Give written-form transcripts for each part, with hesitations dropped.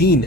3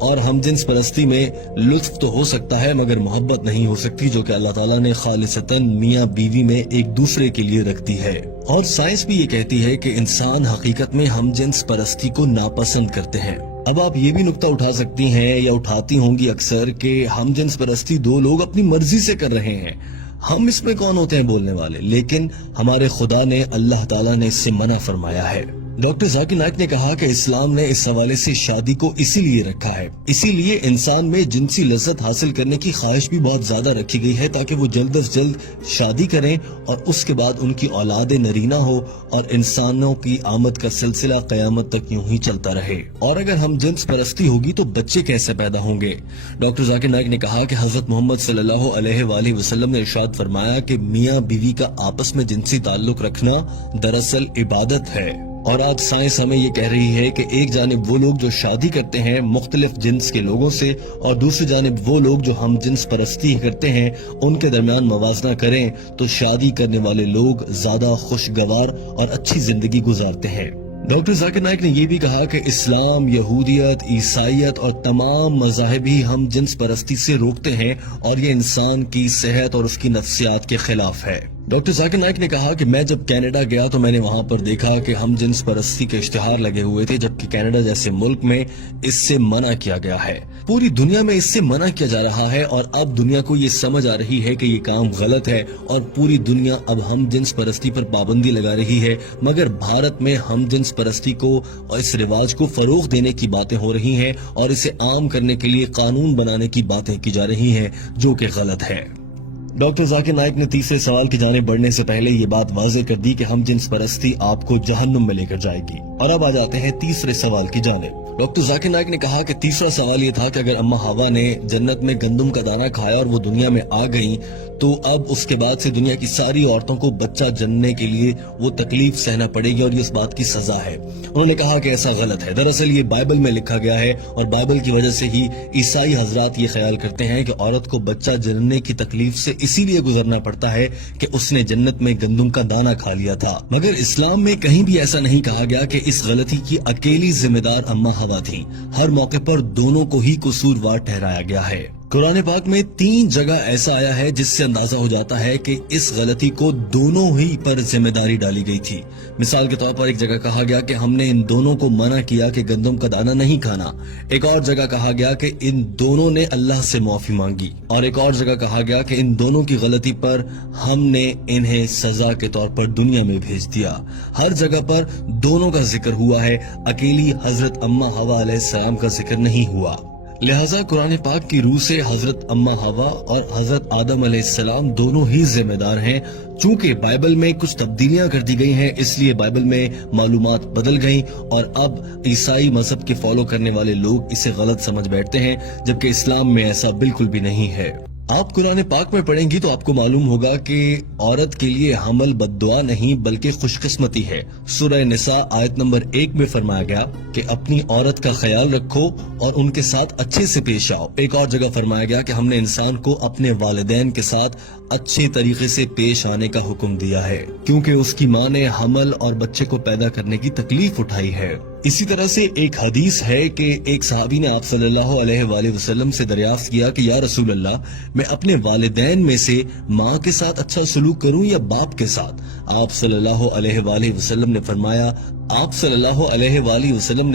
اور ہم جنس پرستی میں لطف تو ہو سکتا ہے مگر محبت نہیں ہو سکتی، جو کہ اللہ تعالیٰ نے خالصتاً میاں بیوی میں ایک دوسرے کے لیے رکھتی ہے۔ اور سائنس بھی یہ کہتی ہے کہ انسان حقیقت میں ہم جنس پرستی کو ناپسند کرتے ہیں۔ اب آپ یہ بھی نکتہ اٹھا سکتی ہیں یا اٹھاتی ہوں گی اکثر کہ ہم جنس پرستی دو لوگ اپنی مرضی سے کر رہے ہیں، ہم اس میں کون ہوتے ہیں بولنے والے، لیکن ہمارے خدا نے، اللہ تعالیٰ نے اس سے منع فرمایا ہے۔ ڈاکٹر ذاکر نائک نے کہا کہ اسلام نے اس حوالے سے شادی کو اسی لیے رکھا ہے، اسی لیے انسان میں جنسی لذت حاصل کرنے کی خواہش بھی بہت زیادہ رکھی گئی ہے تاکہ وہ جلد از جلد شادی کریں اور اس کے بعد ان کی اولاد نرینہ ہو اور انسانوں کی آمد کا سلسلہ قیامت تک یوں ہی چلتا رہے۔ اور اگر ہم جنس پرستی ہوگی تو بچے کیسے پیدا ہوں گے؟ ڈاکٹر ذاکر نائک نے کہا کہ حضرت محمد صلی اللہ علیہ وآلہ وسلم نے ارشاد فرمایا کہ میاں بیوی کا آپس میں جنسی تعلق رکھنا دراصل عبادت ہے۔ اور آج سائنس ہمیں یہ کہہ رہی ہے کہ ایک جانب وہ لوگ جو شادی کرتے ہیں مختلف جنس کے لوگوں سے اور دوسری جانب وہ لوگ جو ہم جنس پرستی کرتے ہیں ان کے درمیان موازنہ کریں تو شادی کرنے والے لوگ زیادہ خوشگوار اور اچھی زندگی گزارتے ہیں۔ ڈاکٹر ذاکر نائک نے یہ بھی کہا کہ اسلام، یہودیت، عیسائیت اور تمام مذاہب ہی ہم جنس پرستی سے روکتے ہیں اور یہ انسان کی صحت اور اس کی نفسیات کے خلاف ہے۔ ڈاکٹر ذاکر نائک نے کہا کہ میں جب کینیڈا گیا تو میں نے وہاں پر دیکھا کہ ہم جنس پرستی کے اشتہار لگے ہوئے تھے، جبکہ کینیڈا جیسے ملک میں اس سے منع کیا گیا ہے۔ پوری دنیا میں اس سے منع کیا جا رہا ہے اور اب دنیا کو یہ سمجھ آ رہی ہے کہ یہ کام غلط ہے اور پوری دنیا اب ہم جنس پرستی پر پابندی لگا رہی ہے، مگر بھارت میں ہم جنس پرستی کو اور اس رواج کو فروغ دینے کی باتیں ہو رہی ہیں اور اسے عام کرنے کے لیے قانون بنانے کی باتیں کی جا رہی ہیں، جو کہ غلط ہے۔ ڈاکٹر ذاکر نائک نے تیسرے سوال کی جانب بڑھنے سے پہلے یہ بات واضح کر دی کہ ہم جنس پرستی آپ کو جہنم میں لے کر جائے گی۔ اور اب آ جاتے ہیں تیسرے سوال کی جانب۔ ڈاکٹر ذاکر نائک نے کہا کہ تیسرا سوال یہ تھا کہ اگر اماں ہوا نے جنت میں گندم کا دانہ کھایا اور وہ دنیا میں آ گئیں تو اب اس کے بعد سے دنیا کی ساری عورتوں کو بچہ جننے کے لیے وہ تکلیف سہنا پڑے گی اور یہ اس بات کی سزا ہے۔ انہوں نے کہا کہ ایسا غلط ہے، دراصل یہ بائبل میں لکھا گیا ہے اور بائبل کی وجہ سے ہی عیسائی حضرات یہ خیال کرتے ہیں کہ عورت کو بچہ جننے کی تکلیف سے اسی لیے گزرنا پڑتا ہے کہ اس نے جنت میں گندم کا دانہ کھا لیا تھا، مگر اسلام میں کہیں بھی ایسا نہیں کہا گیا کہ اس غلطی کی اکیلی ذمہ دار اماں ہوا تھی۔ ہر موقع پر دونوں کو ہی قصوروار ٹھہرایا گیا ہے۔ قرآن پاک میں 3 جگہ ایسا آیا ہے جس سے اندازہ ہو جاتا ہے کہ اس غلطی کو دونوں ہی پر ذمہ داری ڈالی گئی تھی۔ مثال کے طور پر ایک جگہ کہا گیا کہ ہم نے ان دونوں کو منع کیا کہ گندم کا دانہ نہیں کھانا، ایک اور جگہ کہا گیا کہ ان دونوں نے اللہ سے معافی مانگی، اور ایک اور جگہ کہا گیا کہ ان دونوں کی غلطی پر ہم نے انہیں سزا کے طور پر دنیا میں بھیج دیا۔ ہر جگہ پر دونوں کا ذکر ہوا ہے، اکیلی حضرت اماں حوا علیہ السلام کا ذکر نہیں ہوا۔ لہٰذا قرآن پاک کی روح سے حضرت اماں حوا اور حضرت آدم علیہ السلام دونوں ہی ذمہ دار ہیں۔ چونکہ بائبل میں کچھ تبدیلیاں کر دی گئی ہیں اس لیے بائبل میں معلومات بدل گئیں اور اب عیسائی مذہب کے فالو کرنے والے لوگ اسے غلط سمجھ بیٹھتے ہیں، جبکہ اسلام میں ایسا بالکل بھی نہیں ہے۔ آپ قرآن پاک میں پڑھیں گی تو آپ کو معلوم ہوگا کہ عورت کے لیے حمل بد دعا نہیں بلکہ خوش قسمتی ہے۔ سورہ نساء آیت نمبر 1 میں فرمایا گیا کہ اپنی عورت کا خیال رکھو اور ان کے ساتھ اچھے سے پیش آؤ۔ ایک اور جگہ فرمایا گیا کہ ہم نے انسان کو اپنے والدین کے ساتھ اچھے طریقے سے پیش آنے کا حکم دیا ہے، کیونکہ اس کی ماں نے حمل اور بچے کو پیدا کرنے کی تکلیف اٹھائی ہے۔ اسی طرح سے ایک حدیث ہے کہ ایک صحابی نے آپ صلی اللہ علیہ وآلہ وسلم سے دریافت کیا کہ یا رسول اللہ، میں اپنے والدین میں سے ماں کے ساتھ اچھا سلوک کروں یا باپ کے ساتھ؟ آپ صلی اللہ علیہ وآلہ وسلم نے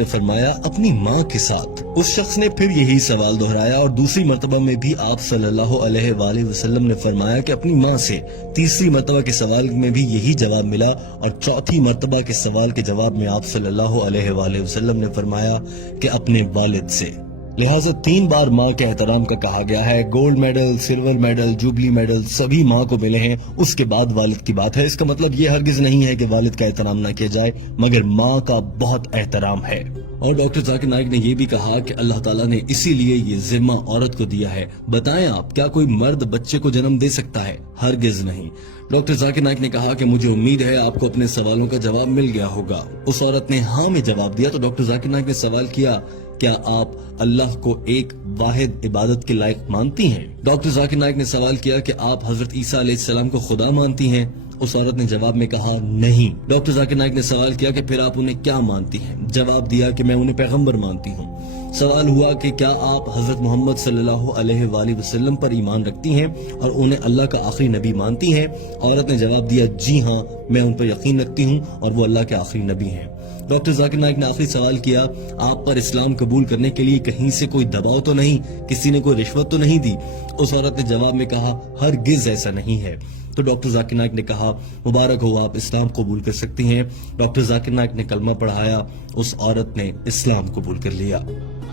فرمایا اپنی ماں کے ساتھ۔ اس شخص نے پھر یہی سوال دہرایا اور دوسری مرتبہ میں بھی آپ صلی اللہ علیہ وآلہ وسلم نے فرمایا کہ اپنی ماں سے۔ تیسری مرتبہ کے سوال میں بھی یہی جواب ملا اور چوتھی مرتبہ کے سوال کے جواب میں آپ صلی اللہ علیہ وآلہ وسلم نے فرمایا کہ اپنے والد سے۔ لہٰذا 3 بار ماں کے احترام کا کہا گیا ہے۔ Gold medal, silver medal, jubilee medal سبھی ماں کو ملے ہیں، اس کے بعد والد کی بات ہے۔ اس کا مطلب یہ ہرگز نہیں ہے کہ والد کا احترام نہ کیا جائے، مگر ماں کا بہت احترام ہے۔ اور ڈاکٹر ذاکر نائک نے یہ بھی کہا کہ اللہ تعالیٰ نے اسی لیے یہ ذمہ عورت کو دیا ہے۔ بتائیں آپ، کیا کوئی مرد بچے کو جنم دے سکتا ہے؟ ہرگز نہیں۔ ڈاکٹر ذاکر نائک نے کہا کہ مجھے امید ہے آپ کو اپنے سوالوں کا جواب مل گیا ہوگا۔ اس عورت نے ہاں میں جواب دیا تو ڈاکٹر ذاکر نائک نے سوال کیا، کیا آپ اللہ کو ایک واحد عبادت کے لائق مانتی ہیں؟ ڈاکٹر ذاکر نائک نے سوال کیا کہ آپ حضرت عیسیٰ علیہ السلام کو خدا مانتی ہیں؟ اس عورت نے جواب میں کہا نہیں۔ ڈاکٹر ذاکر نائک نے سوال کیا کہ پھر آپ انہیں کیا مانتی ہیں؟ جواب دیا کہ میں انہیں پیغمبر مانتی ہوں۔ سوال ہوا کہ کیا آپ حضرت محمد صلی اللہ علیہ وآلہ وسلم پر ایمان رکھتی ہیں اور انہیں اللہ کا آخری نبی مانتی ہیں؟ عورت نے جواب دیا جی ہاں، میں ان پر یقین رکھتی ہوں اور وہ اللہ کے آخری نبی ہیں۔ ڈاکٹر ذاکر نائک نے آخری سوال کیا، آپ پر اسلام قبول کرنے کے لیے کہیں سے کوئی دباؤ تو نہیں، کسی نے کوئی رشوت تو نہیں دی؟ اس عورت نے جواب میں کہا ہرگز ایسا نہیں ہے۔ تو ڈاکٹر ذاکر نائک نے کہا مبارک ہو، آپ اسلام قبول کر سکتی ہیں۔ ڈاکٹر ذاکر نائک نے کلمہ پڑھایا، اس عورت نے اسلام قبول کر لیا۔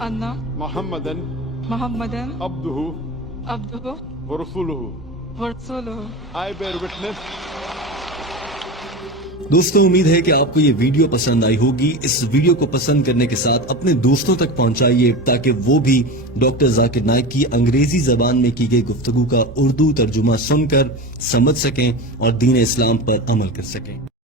أن محمدا عبده ورسوله I bear witness. دوستوں، امید ہے کہ آپ کو یہ ویڈیو پسند آئی ہوگی۔ اس ویڈیو کو پسند کرنے کے ساتھ اپنے دوستوں تک پہنچائیے تاکہ وہ بھی ڈاکٹر ذاکر نائک کی انگریزی زبان میں کی گئی گفتگو کا اردو ترجمہ سن کر سمجھ سکیں اور دین اسلام پر عمل کر سکیں۔